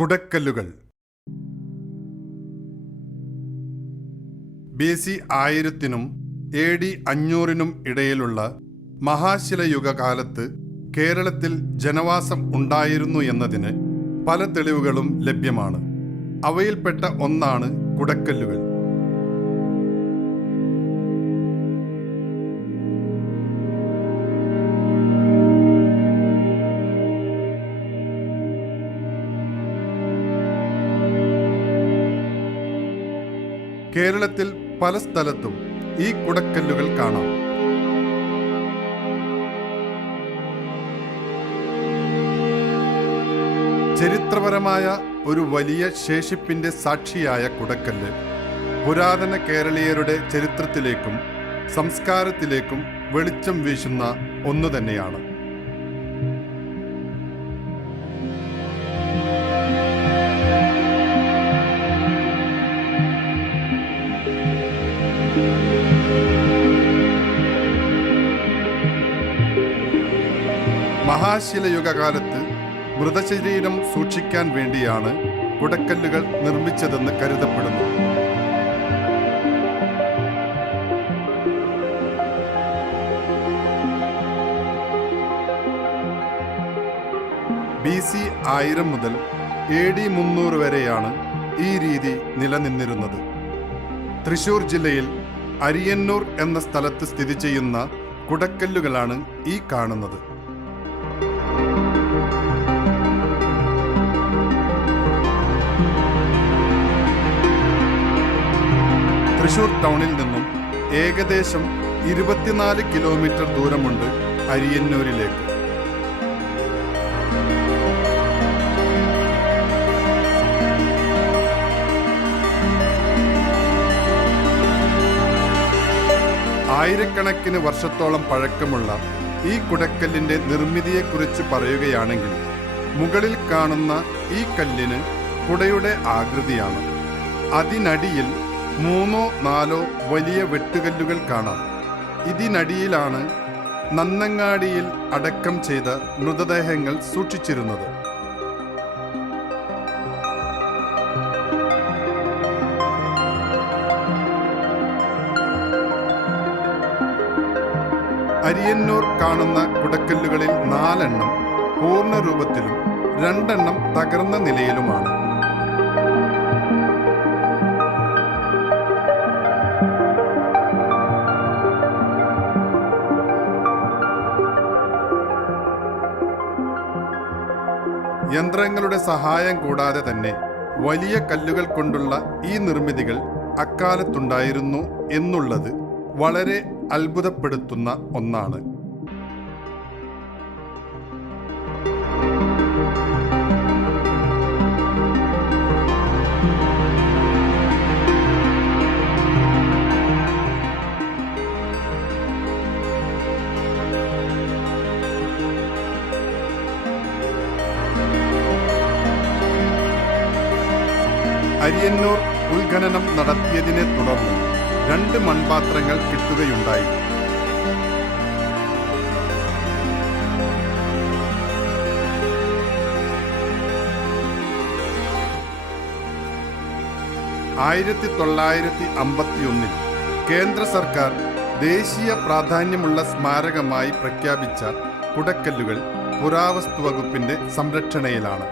കുടക്കല്ലുകൾ. B C ആയിരത്തിനും A D അഞ്ഞൂറിനും ഇടയിലുള്ള മഹാശിലയുഗ കാലത്ത് കേരളത്തിൽ ജനവാസം ഉണ്ടായിരുന്നു എന്നതിന് പല തെളിവുകളും ലഭ്യമാണ്. അവയിൽപ്പെട്ട ഒന്നാണ് കുടക്കല്ലുകൾ. കേരളത്തിൽ പല സ്ഥലത്തും ഈ കുടക്കല്ലുകൾ കാണാം. ചരിത്രപരമായ ഒരു വലിയ ശേഷിപ്പിന്റെ സാക്ഷിയായ കുടക്കല്ല് പുരാതന കേരളീയരുടെ ചരിത്രത്തിലേക്കും സംസ്കാരത്തിലേക്കും വെളിച്ചം വീശുന്ന ഒന്നു തന്നെയാണ്. മഹാശിലയുഗകാലത്ത് മൃതശരീരം സൂക്ഷിക്കാൻ വേണ്ടിയാണ് കുടക്കല്ലുകൾ നിർമ്മിച്ചതെന്ന് കരുതപ്പെടുന്നു. ബി സി ആയിരം മുതൽ എ ഡി മുന്നൂറ് വരെയാണ് ഈ രീതി നിലനിന്നിരുന്നത്. തൃശൂർ ജില്ലയിൽ അരിയന്നൂർ എന്ന സ്ഥലത്ത് സ്ഥിതി ചെയ്യുന്ന കുടക്കല്ലുകളാണ് ഈ കാണുന്നത്. തൃശൂർ ടൗണിൽ നിന്നും ഏകദേശം ഇരുപത്തിനാല് കിലോമീറ്റർ ദൂരമുണ്ട് അരിയന്നൂരിലേക്ക്. ആയിരക്കണക്കിന് വർഷത്തോളം പഴക്കമുള്ള ഈ കുടക്കല്ലിന്റെ നിർമ്മിതിയെക്കുറിച്ച് പറയുകയാണെങ്കിൽ മുകളിൽ കാണുന്ന ഈ കല്ലിന് കുടയുടെ ആകൃതിയാണ്. അതിനടിയിൽ മൂന്നോ നാലോ വലിയ വെട്ടുകല്ലുകൾ കാണാം. ഇതിനടിയിലാണ് നന്നങ്ങാടിയിൽ അടക്കം ചെയ്ത മൃതദേഹങ്ങൾ സൂക്ഷിച്ചിരുന്നത്. അരിയന്നൂർ കാണുന്ന കുടക്കല്ലുകളിൽ നാലെണ്ണം പൂർണ രൂപത്തിലും രണ്ടെണ്ണം തകർന്ന നിലയിലുമാണ്. യന്ത്രങ്ങളുടെ സഹായം കൂടാതെ തന്നെ വലിയ കല്ലുകൾ കൊണ്ടുള്ള ഈ നിർമ്മിതികൾ അക്കാലത്തുണ്ടായിരുന്നു എന്നുള്ളത് വളരെ അത്ഭുതപ്പെടുത്തുന്ന ഒന്നാണ്. അരിയന്നൂർ ഉത്ഖനനം നടത്തിയതിനെ തുടർന്ന് രണ്ട് മൺപാത്രങ്ങൾ കിട്ടുകയുണ്ടായി. ആയിരത്തി തൊള്ളായിരത്തി അമ്പത്തിയൊന്നിൽ കേന്ദ്ര സർക്കാർ ദേശീയ പ്രാധാന്യമുള്ള സ്മാരകമായി പ്രഖ്യാപിച്ച കുടക്കല്ലുകൾ പുരാവസ്തു വകുപ്പിന്റെ സംരക്ഷണയിലാണ്.